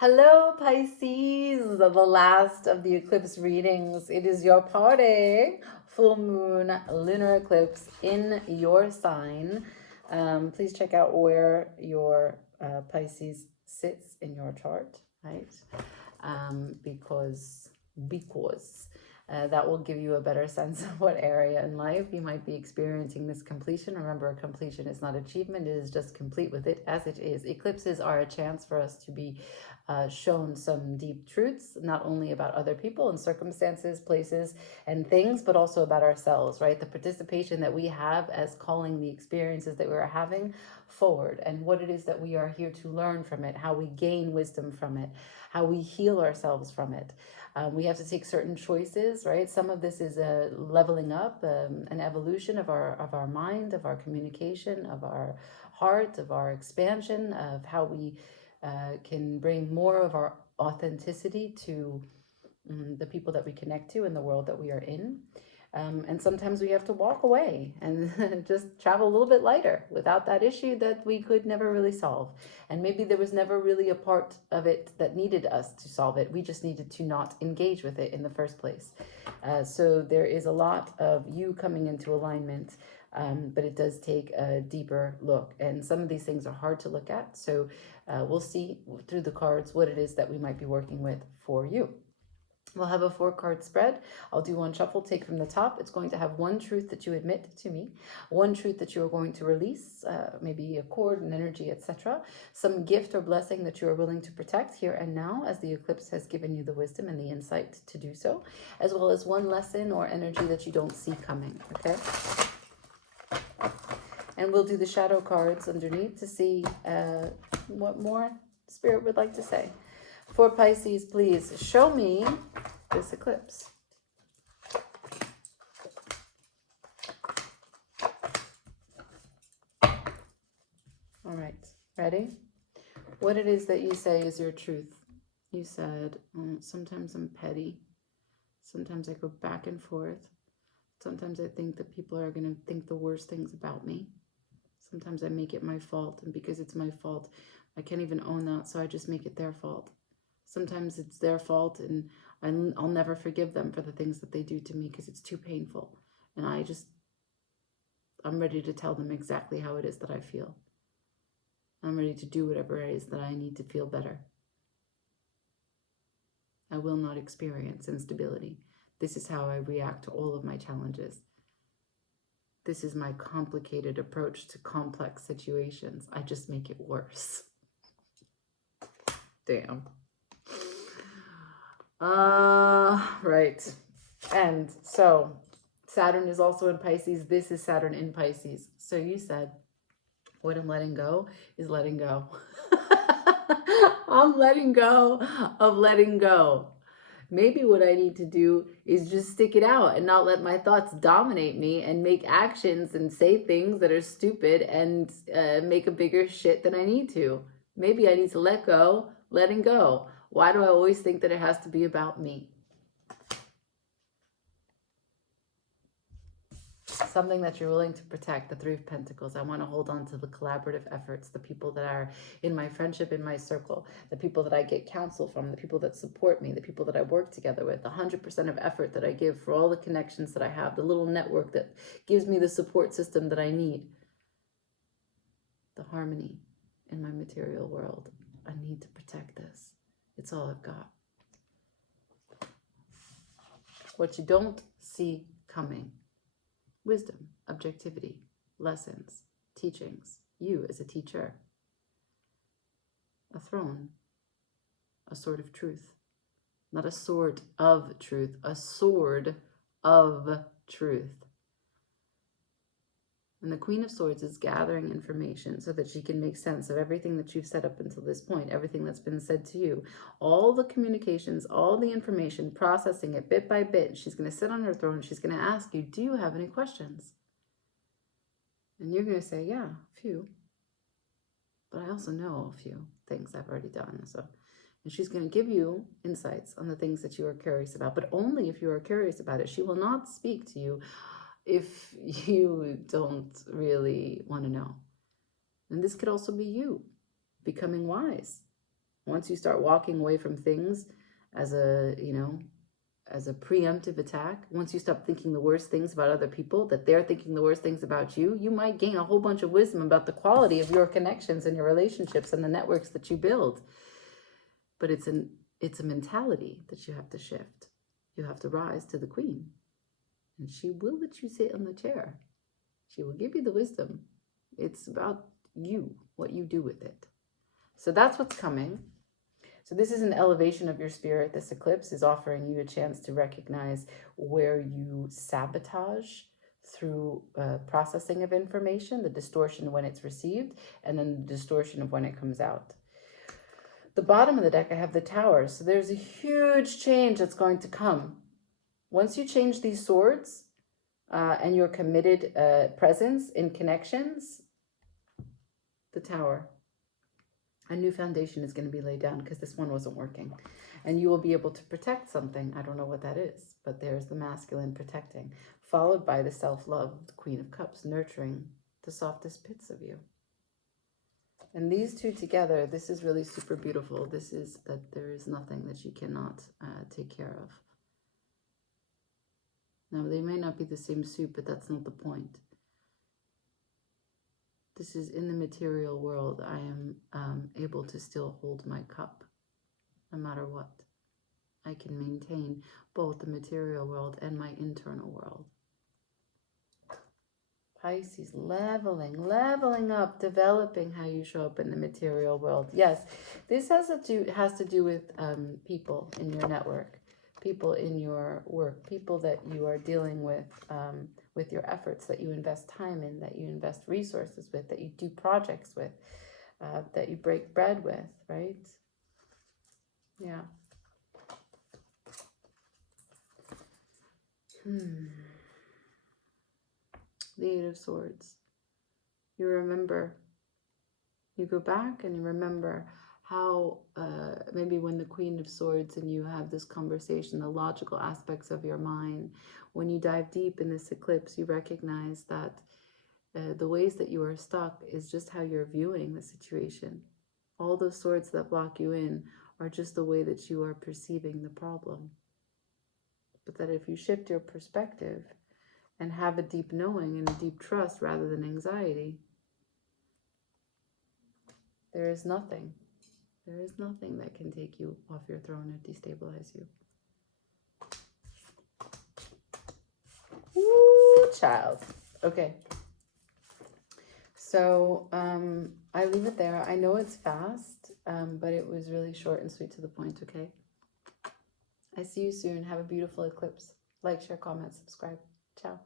Hello, Pisces, the last of the eclipse readings. It is your party. Full moon, lunar eclipse in your sign. Please check out where your Pisces sits in your chart, right? Because that will give you a better sense of what area in life you might be experiencing this completion. Remember, completion is not achievement, it is just complete with it as it is. Eclipses are a chance for us to be shown some deep truths, not only about other people and circumstances, places, and things, but also about ourselves, right? The participation that we have as calling the experiences that we're having forward, and what it is that we are here to learn from it, how we gain wisdom from it, how we heal ourselves from it. We have to take certain choices, right? Some of this is a leveling up, an evolution of our mind, of our communication, of our heart, of our expansion, of how we can bring more of our authenticity to the people that we connect to in the world that we are in. And sometimes we have to walk away and just travel a little bit lighter without that issue that we could never really solve. And maybe there was never really a part of it that needed us to solve it. We just needed to not engage with it in the first place. So there is a lot of you coming into alignment, but it does take a deeper look. And some of these things are hard to look at. So we'll see through the cards what it is that we might be working with for you. We'll have a 4-card spread. I'll do one shuffle, take from the top. It's going to have one truth that you admit to me, one truth that you are going to release, maybe a cord, an energy, etc. Some gift or blessing that you are willing to protect here and now, as the eclipse has given you the wisdom and the insight to do so, as well as one lesson or energy that you don't see coming, okay? And we'll do the shadow cards underneath to see what more Spirit would like to say. For Pisces, please show me this eclipse. All right, ready? What it is that you say is your truth. You said, sometimes I'm petty. Sometimes I go back and forth. Sometimes I think that people are going to think the worst things about me. Sometimes I make it my fault, and because it's my fault, I can't even own that, so I just make it their fault. Sometimes it's their fault, and I'll never forgive them for the things that they do to me because it's too painful. And I'm ready to tell them exactly how it is that I feel. I'm ready to do whatever it is that I need to feel better. I will not experience instability. This is how I react to all of my challenges. This is my complicated approach to complex situations. I just make it worse. Damn. Right. And so Saturn is also in Pisces. This is Saturn in Pisces. So you said, what I'm letting go is letting go. I'm letting go of letting go. Maybe what I need to do is just stick it out and not let my thoughts dominate me and make actions and say things that are stupid and make a bigger shit than I need to. Maybe I need to let go, letting go. Why do I always think that it has to be about me? Something that you're willing to protect, the 3 of Pentacles. I want to hold on to the collaborative efforts, the people that are in my friendship, in my circle, the people that I get counsel from, the people that support me, the people that I work together with, the 100% of effort that I give for all the connections that I have, the little network that gives me the support system that I need, the harmony in my material world. I need to protect this. It's all I've got. What you don't see coming. Wisdom, objectivity, lessons, teachings, you as a teacher, a throne, a sword of truth, not a sword of truth, a sword of truth. And the Queen of Swords is gathering information so that she can make sense of everything that you've said up until this point, everything that's been said to you, all the communications, all the information, processing it bit by bit. She's going to sit on her throne. She's going to ask you, do you have any questions? And you're going to say, yeah, a few. But I also know a few things I've already done. And she's going to give you insights on the things that you are curious about, but only if you are curious about it. She will not speak to you if you don't really want to know. And this could also be you becoming wise, Once you start walking away from things as a, you know, as a preemptive attack, once you stop thinking the worst things about other people, that they're thinking the worst things about you, you might gain a whole bunch of wisdom about the quality of your connections and your relationships and the networks that you build. But it's a mentality that you have to shift. You have to rise to the queen. And she will let you sit on the chair. She will give you the wisdom. It's about you, what you do with it. So that's what's coming. So this is an elevation of your spirit. This eclipse is offering you a chance to recognize where you sabotage through processing of information, the distortion when it's received, and then the distortion of when it comes out. The bottom of the deck, I have the Tower. So there's a huge change that's going to come. Once you change these swords and your committed presence in connections, the Tower. A new foundation is going to be laid down because this one wasn't working. And you will be able to protect something. I don't know what that is, but there's the masculine protecting, followed by the self-love, the Queen of Cups, nurturing the softest bits of you. And these two together, this is really super beautiful. This is that there is nothing that you cannot take care of. Now, they may not be the same suit, but that's not the point. This is in the material world. I am able to still hold my cup, no matter what. I can maintain both the material world and my internal world. Pisces, leveling up, developing how you show up in the material world. Yes, this has to do with people in your network, people in your work, people that you are dealing with your efforts, that you invest time in, that you invest resources with, that you do projects with, that you break bread with, right? Yeah. The Eight of Swords. You remember, you go back and you remember how maybe when the Queen of Swords and you have this conversation, the logical aspects of your mind, when you dive deep in this eclipse, you recognize that the ways that you are stuck is just how you're viewing the situation. All those swords that block you in are just the way that you are perceiving the problem. But that if you shift your perspective and have a deep knowing and a deep trust rather than anxiety, there is nothing that can take you off your throne and destabilize you. Woo, child. Okay. So I leave it there. I know it's fast, but it was really short and sweet to the point, okay? I see you soon. Have a beautiful eclipse. Like, share, comment, subscribe. Ciao.